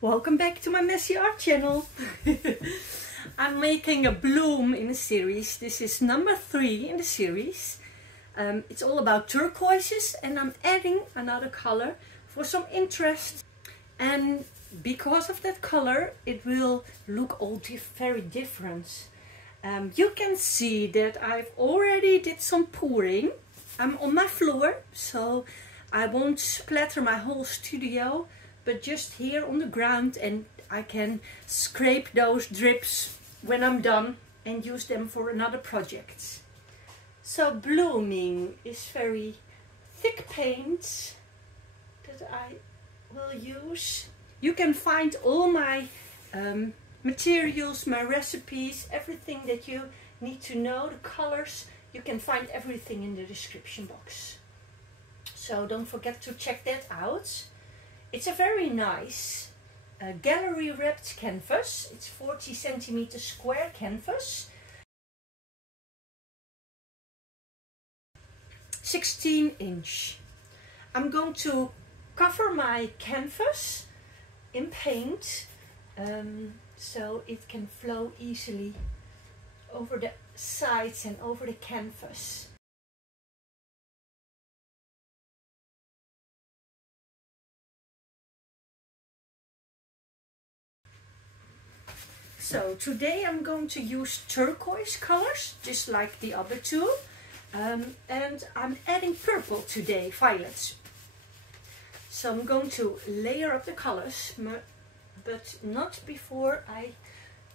Welcome back to my messy art channel. I'm making a bloom in a series. This is number 3 in the series. It's all about turquoises and I'm adding another color for some interest. And because of that color it will look all very different. You can see that I've already did some pouring. I'm on my floor, so I won't splatter my whole studio, but just here on the ground, and I can scrape those drips when I'm done and use them for another project. So blooming is very thick paint that I will use. You can find all my materials, my recipes, everything that you need to know, the colors. You can find everything in the description box. So don't forget to check that out. It's a very nice gallery wrapped canvas. It's 40 centimeter square canvas. 16-inch. I'm going to cover my canvas in paint so it can flow easily over the sides and over the canvas. So today I'm going to use turquoise colors, just like the other two. And I'm adding purple today, violets. So I'm going to layer up the colors, but not before I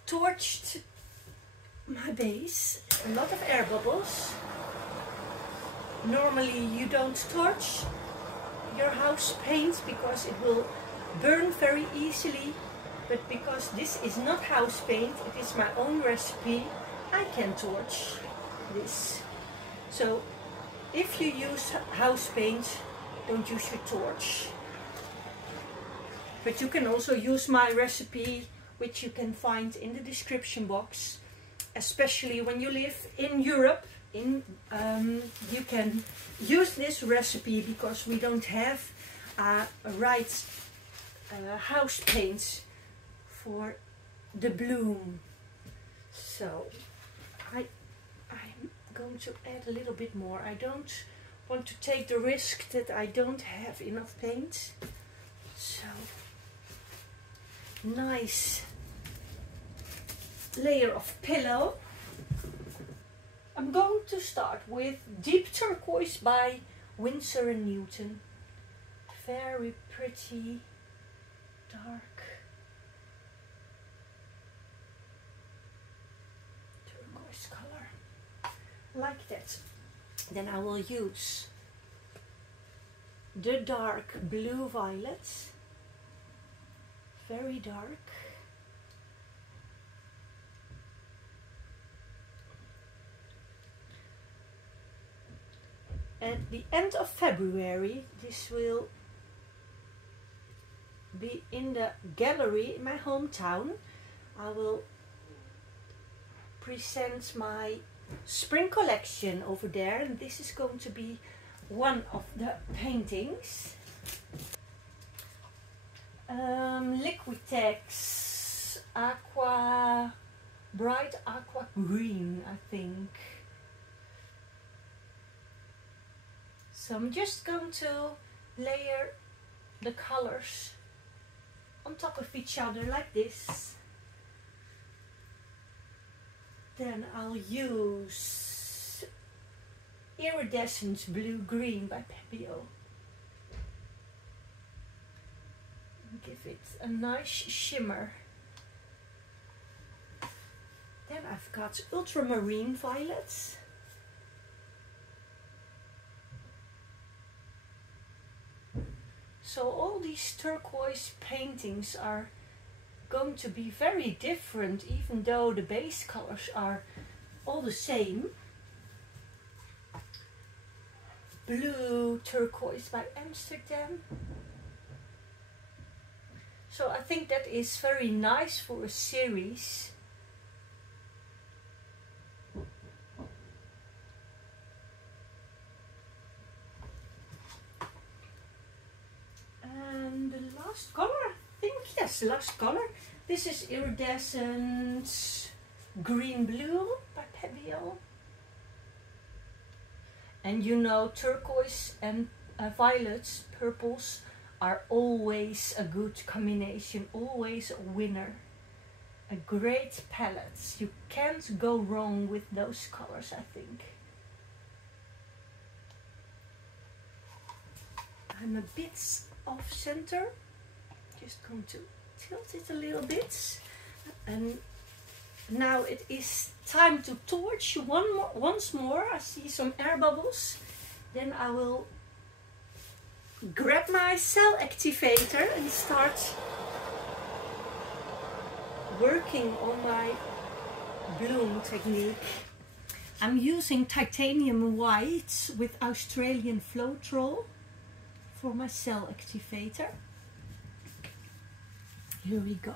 torched my base. A lot of air bubbles. Normally you don't torch your house paint because it will burn very easily. But because this is not house paint, it is my own recipe, I can torch this. So if you use house paint, don't use your torch. But you can also use my recipe, which you can find in the description box. Especially when you live in Europe, you can use this recipe because we don't have a right house paint for the bloom. So I'm going to add a little bit more. I don't want to take the risk that I don't have enough paint. So nice layer of pillow. I'm going to start with Deep Turquoise by Winsor Newton. Very pretty, dark turquoise color, like that. Then I will use the dark blue violet, very dark. At the end of February, this will be in the gallery in my hometown. I will present my spring collection over there, and this is going to be one of the paintings. Liquitex aqua, bright aqua green, I think. So I'm just going to layer the colors on top of each other like this. Then I'll use Iridescent Blue Green by Pébéo. Give it a nice shimmer. Then I've got Ultramarine violets. So all these turquoise paintings are going to be very different, even though the base colors are all the same. Blue turquoise by Amsterdam. So I think that is very nice for a series. And the last color, I think yes, last color. This is Iridescent Green Blue by Pébéo. And you know, turquoise and violets, purples are always a good combination, always a winner. A great palette. You can't go wrong with those colors, I think. I'm a bit off center. Just going to tilt it a little bit. And now it is time to torch once more. I see some air bubbles. Then I will grab my cell activator and start working on my bloom technique. I'm using titanium white with Australian Floetrol for my cell activator. Here we go.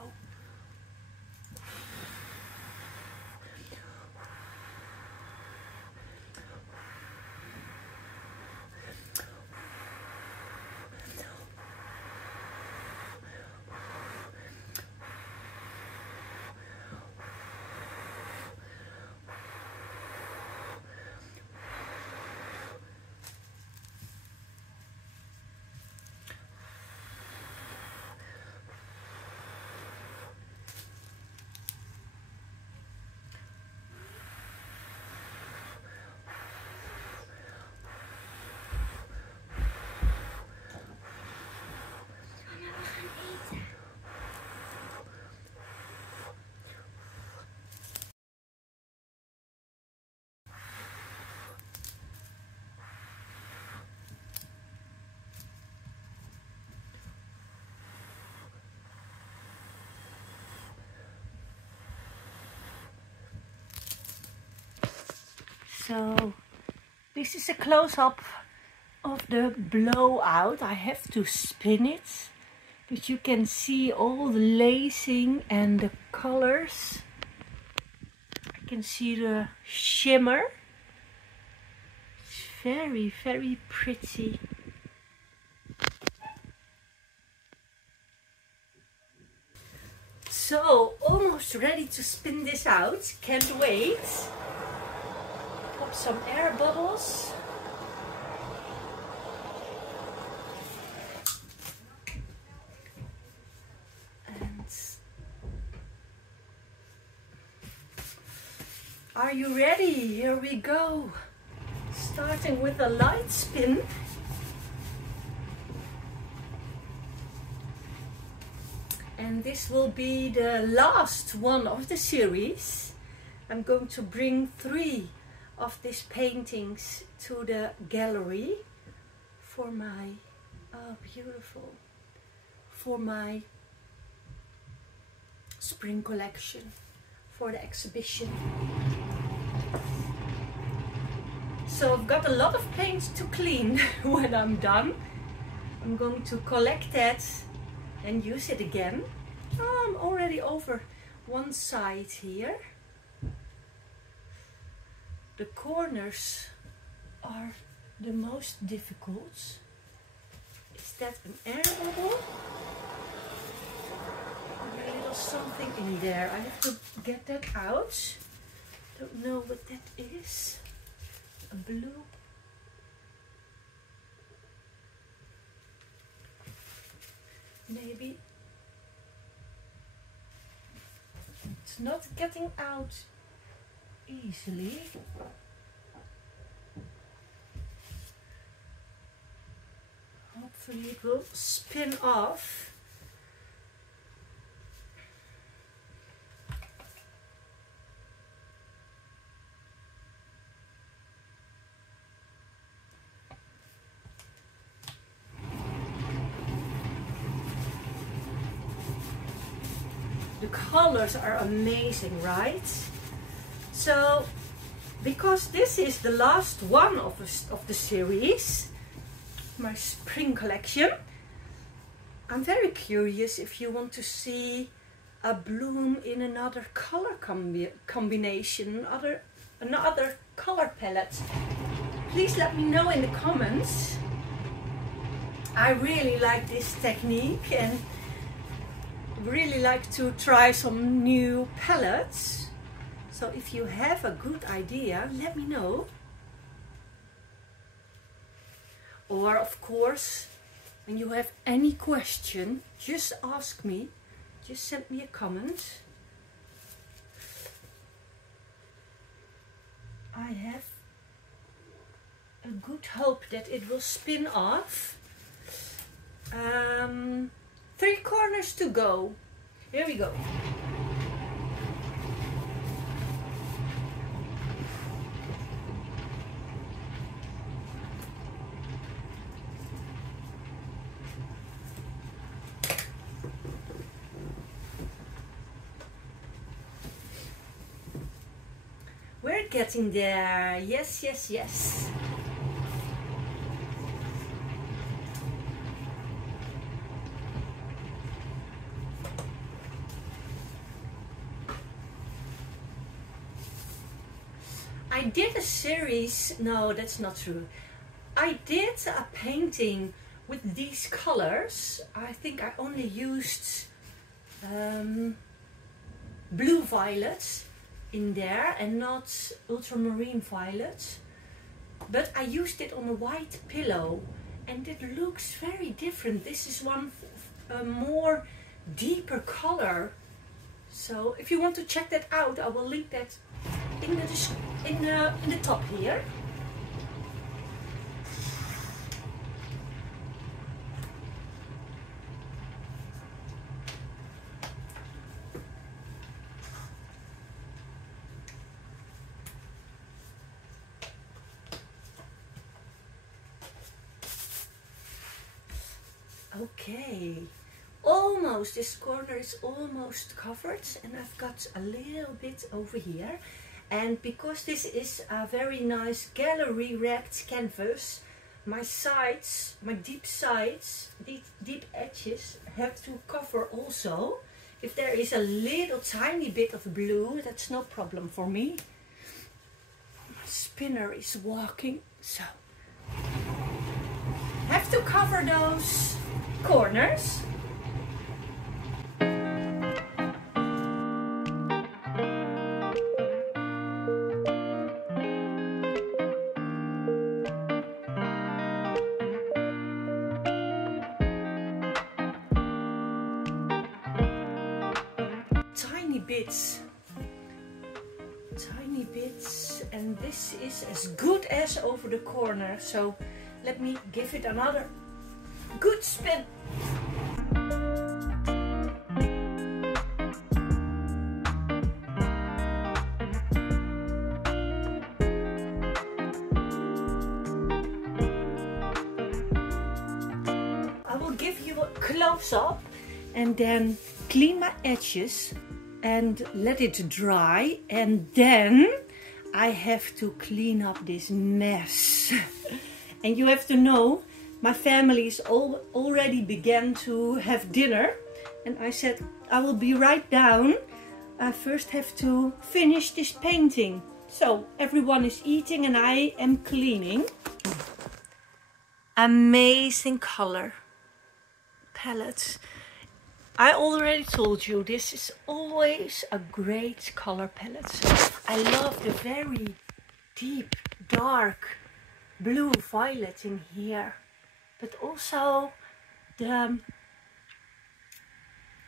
So this is a close-up of the blowout. I have to spin it, but you can see all the lacing and the colors. I can see the shimmer. It's very, very pretty. So almost ready to spin this out. Can't wait. Pop some air bubbles. And are you ready? Here we go. Starting with a light spin. And this will be the last one of the series. I'm going to bring 3 of these paintings to the gallery for my, oh beautiful, for my spring collection, for the exhibition. So I've got a lot of paint to clean when I'm done. I'm going to collect that and use it again. Oh, I'm already over one side here. The corners are the most difficult. Is that an air bubble? A little something in there. I have to get that out. Don't know what that is. A blue. Maybe it's not getting out easily. Hopefully it will spin off. The colors are amazing, right? So, because this is the last one of the series, my spring collection, I'm very curious if you want to see a bloom in another color combination, another color palette. Please let me know in the comments. I really like this technique, and really like to try some new palettes. So if you have a good idea, let me know. Or of course, when you have any question, just ask me. Just send me a comment. I have a good hope that it will spin off. 3 corners to go. Here we go. We're getting there. Yes, yes, yes. I did a series, no, that's not true. I did a painting with these colors. I think I only used blue violets in there and not ultramarine violet. But I used it on a white pillow and it looks very different. This is one more deeper color. So if you want to check that out, I will link that in the top here. Okay, almost, this corner is almost covered and I've got a little bit over here. And because this is a very nice gallery wrapped canvas, my sides, my deep sides, deep edges have to cover also. If there is a little tiny bit of blue, that's no problem for me. My spinner is walking, so have to cover those corners. Tiny bits, and this is as good as over the corner, so let me give it another good spin. I will give you a close-up and then clean my edges and let it dry, and then I have to clean up this mess. And you have to know, my family's already began to have dinner, and I said I will be right down. I first have to finish this painting. So everyone is eating and I am cleaning. Amazing color palettes. I already told you, this is always a great color palette. I love the very deep, dark blue violet in here. But also the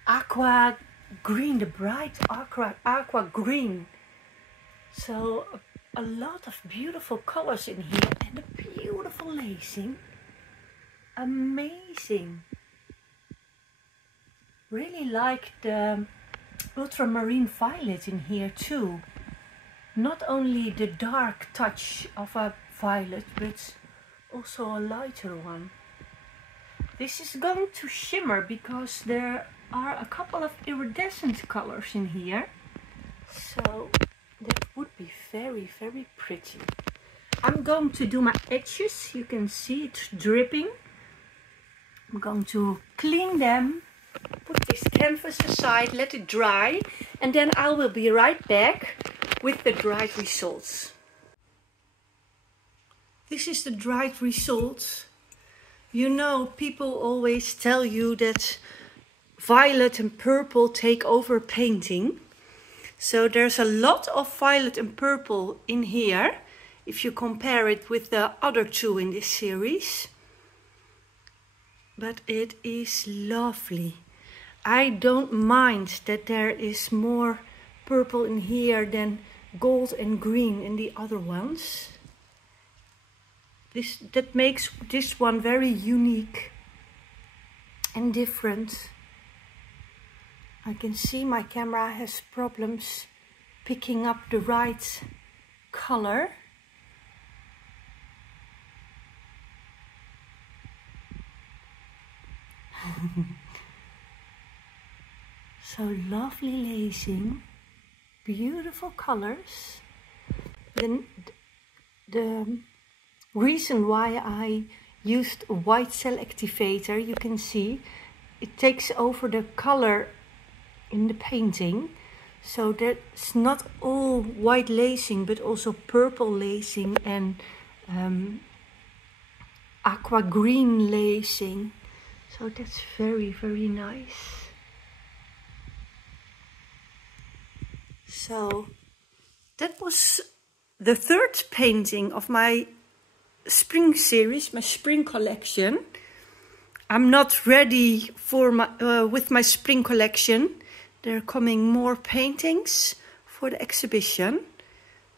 aqua green, the bright aqua green. So a lot of beautiful colors in here and a beautiful lacing. Amazing. Really like the ultramarine violet in here too. Not only the dark touch of a violet, but also a lighter one. This is going to shimmer because there are a couple of iridescent colors in here. So that would be very, very pretty. I'm going to do my edges. You can see it dripping. I'm going to clean them. Put this canvas aside, let it dry, and then I will be right back with the dried results. This is the dried result. You know, people always tell you that violet and purple take over painting. So there's a lot of violet and purple in here if you compare it with the other two in this series. But it is lovely. I don't mind that there is more purple in here than gold and green in the other ones. That makes this one very unique and different. I can see my camera has problems picking up the right color. So lovely lacing, beautiful colors. Then the reason why I used a white cell activator, you can see it takes over the color in the painting. So that's not all white lacing but also purple lacing and aqua green lacing. So that's very, very nice. So that was the third painting of my spring series, my spring collection. I'm not ready for with my spring collection. There are coming more paintings for the exhibition.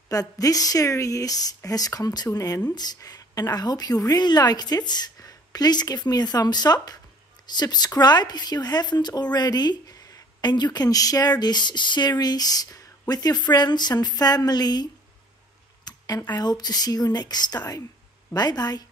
But this series has come to an end. And I hope you really liked it. Please give me a thumbs up. Subscribe if you haven't already. And you can share this series with your friends and family. And I hope to see you next time. Bye bye.